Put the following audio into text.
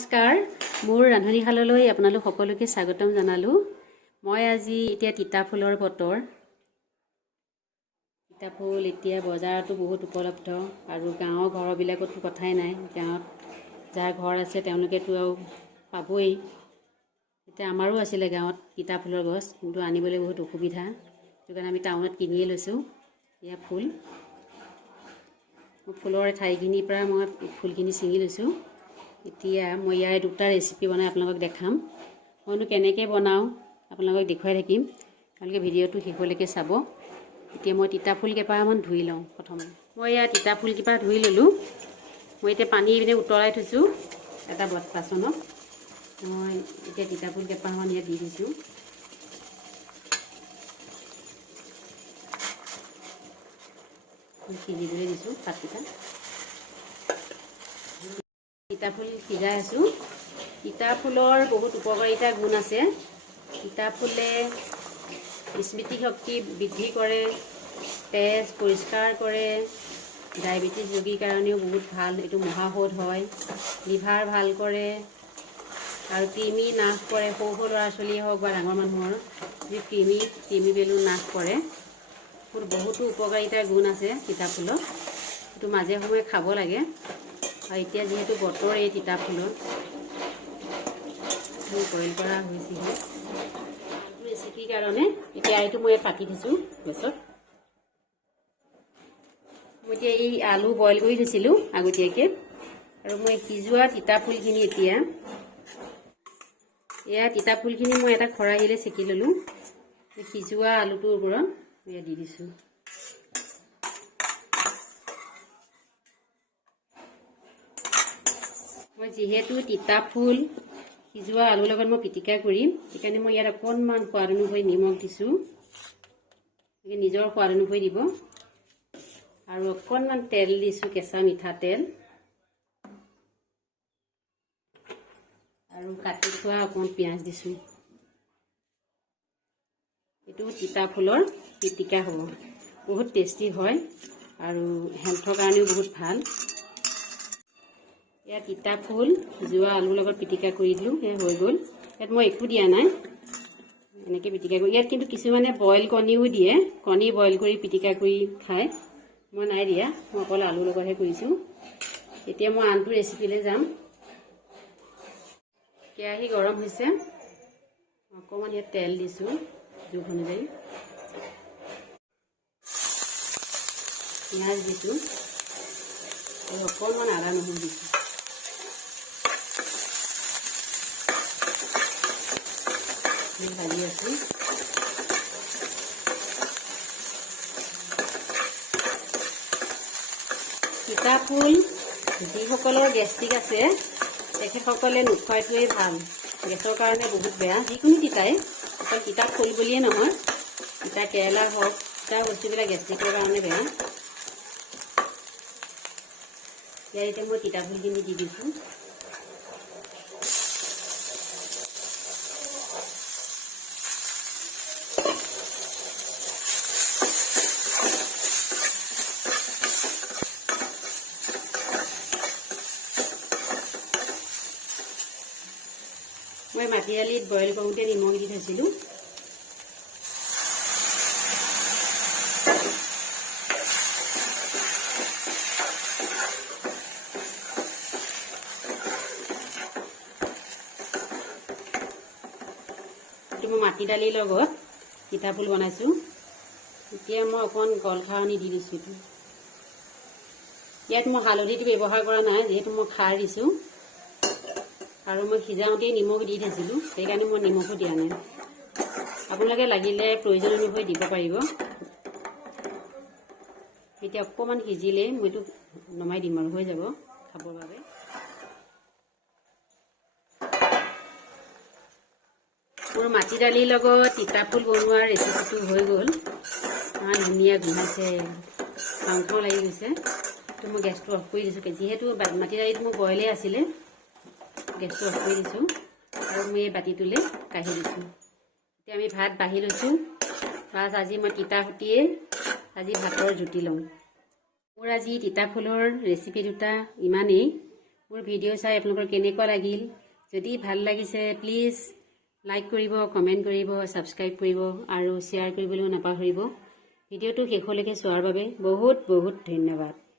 নমস্কাৰ মোৰ ৰান্ধনীশাললৈ আপোনালোক সকলোকে স্বাগতম জনালো। মই আজি এতিয়া তিতা ফুলৰ বতৰ। তিতা ফুল এতিয়া বজাৰতো বহুত উপলব্ধ আৰু গাঁৱৰ ঘৰবিলাকতো কথাই নাই। গাঁৱত যাৰ ঘৰ আছে তেওঁলোকেতো আৰু পাবই। এতিয়া আমাৰো আছিলে গাঁৱত তিতা ফুলৰ গছ, কিন্তু আনিবলৈ বহুত অসুবিধা। সেইটো কাৰণে আমি টাউনত কিনিয়ে লৈছোঁ। এয়া ফুলৰ ঠাইখিনিৰ পৰা মই ফুলখিনি ছিঙি লৈছোঁ। এতিয়া মই ইয়াৰ দুটা ৰেচিপি বনাই আপোনালোকক দেখাম। মইনো কেনেকৈ বনাওঁ আপোনালোকক দেখুৱাই থাকিম, আপোনালোকে ভিডিঅ'টো শেষলৈকে চাব। এতিয়া মই তিতা ফুল কেইপামান ধুই লওঁ। প্ৰথমে মই ইয়াৰ তিতা ফুল কেইপা ধুই ল'লোঁ। মই এতিয়া পানী পিনে উতলাই থৈছোঁ এটা বাচনত। মই এতিয়া তিতা ফুল কেইপামান ইয়াত দি দিছোঁ। সিজিবলৈ দিছোঁ পাতকেইটা। তিতা ফুল সিজাই আছোঁ। তিতা ফুলৰ বহুত উপকাৰিতা গুণ আছে। তিতা ফুলে স্মৃতি শক্তি বৃদ্ধি কৰে, তেজ পৰিষ্কাৰ কৰে, ডায়েবেটিছ ৰোগীৰ কাৰণেও বহুত ভাল। এইটো মহাঔষধ হয়। লিভাৰ ভাল কৰে আৰু কৃমি নাশ কৰে। সৰু সৰু ল'ৰা ছোৱালীয়ে হওক বা ডাঙৰ মানুহৰ যি কৃমি বেলুন নাশ কৰে। বহুতো উপকাৰিতাৰ গুণ আছে তিতা ফুলত। এইটো মাজে সময়ে খাব লাগে। আৰু এতিয়া যিহেতু বতৰ এই তিতা ফুলৰ বইল কৰা হৈছেহে ৰেচিপিৰ কাৰণে। এতিয়া এইটো মই পাতি দিছোঁ গেছত। মই এতিয়া এই আলু বইল কৰি দিছিলোঁ আগতীয়াকৈ, আৰু মই সিজোৱা তিতা ফুলখিনি এয়া তিতা ফুলখিনি মই এটা খৰাহিৰে চেকি ল'লোঁ। সিজোৱা আলুটোৰ ওপৰত এয়া দি দিছোঁ। মই যিহেতু তিতা ফুল সিজোৱা আলুৰ লগত মই পিটিকা কৰিম, সেইকাৰণে মই ইয়াত অকণমান সোৱাদ অনুসৰি নিমখ দিছোঁ। নিজৰ সোৱাদ অনুসৰি দিব। আৰু অকণমান তেল দিছোঁ, কেঁচা মিঠাতেল, আৰু কাটি থোৱা অকণমান পিঁয়াজ দিছোঁ। এইটো তিতা ফুলৰ পিটিকা হ'ব। বহুত টেষ্টি হয় আৰু হেল্থৰ কাৰণেও বহুত ভাল। ইয়াত তিতা ফুল সিজোৱা আলুৰ লগত পিটিকা কৰি দিলোঁ, সেই হৈ গ'ল। ইয়াত মই একো দিয়া নাই, এনেকৈ পিটিকা কৰি। ইয়াত কিন্তু কিছুমানে বইল কণীও দিয়ে, কণী বইল কৰি পিটিকা কৰি খায়। মই নাই দিয়া, মই অকল আলুৰ লগতহে কৰিছোঁ। এতিয়া মই আনটো ৰেচিপিলৈ যাম। কেৰাহী গৰম হৈছে, অকণমান ইয়াত তেল দিছোঁ জোখ অনুযায়ী। পিঁয়াজ দিছোঁ আৰু অকণমান আদা নহৰু দিছোঁ। ভাজি আছোঁ। তিতা ফুল যিসকলৰ গেষ্ট্ৰিক আছে তেখেতসকলে নোখোৱাটোৱেই ভাল। গেছৰ কাৰণে বহুত বেয়া। যিকোনো তিতাই, অকল তিতা ফুল বুলিয়ে নহয়, তিতা কেৰেলা হওক, তিতা বস্তুবিলাক গেষ্ট্ৰিকৰ কাৰণে বেয়া। ইয়াৰ এতিয়া মই তিতা ফুলখিনি দি দিছোঁ। মই মাটি দালিত বইল কৰোঁতে নিমখ দি থৈছিলোঁ। মই মাটি দালিৰ লগত তিতা ফুল বনাইছোঁ। এতিয়া মই অকণমান কলখাৰনি দি দিছোঁ। ইয়াত মই হালধিটো ব্যৱহাৰ কৰা নাই, যিহেতু মই খাৰ দিছোঁ আৰু মই সিজাওঁতেই নিমখ দি থৈছিলোঁ, সেইকাৰণে মই নিমখো দিয়া নাই। আপোনালোকে লাগিলে প্ৰয়োজন অনুসৰি দিব পাৰিব। এতিয়া অকণমান সিজিলেই মই এইটো নমাই দিম আৰু হৈ যাব খাবৰ বাবে। মোৰ মাটি দালিৰ লগত তিতা ফুল বনোৱাৰ ৰেচিপিটো হৈ গ'ল। ইমান ধুনীয়া গোন্ধাইছে, খাওঁ খাওঁ লাগি গৈছে। তো মই গেছটো অফ কৰি দিছোঁ। যিহেতু মাটি দালিত মোৰ বইলেই আছিলে, গেছটো অফ কৰি দিছোঁ আৰু মই এই বাতিটোলৈ কাঢ়ি দিছোঁ। এতিয়া আমি ভাত বাঢ়ি লৈছোঁ। বাছ আজি মই তিতা সূতিয়ে ভাতৰ জুতি লওঁ। মোৰ আজি তিতা ফুলৰ ৰেচিপি দুটা ইমানেই। মোৰ ভিডিঅ' চাই আপোনালোকৰ কেনেকুৱা লাগিল যদি ভাল লাগিছে প্লিজ লাইক কৰিব কমেণ্ট কৰিব ছাবস্ক্ৰাইব কৰিব আৰু শ্বেয়াৰ কৰিবলৈও নাপাহৰিব ভিডিঅ'টো শেষলৈকে চোৱাৰ বাবে বহুত বহুত ধন্যবাদ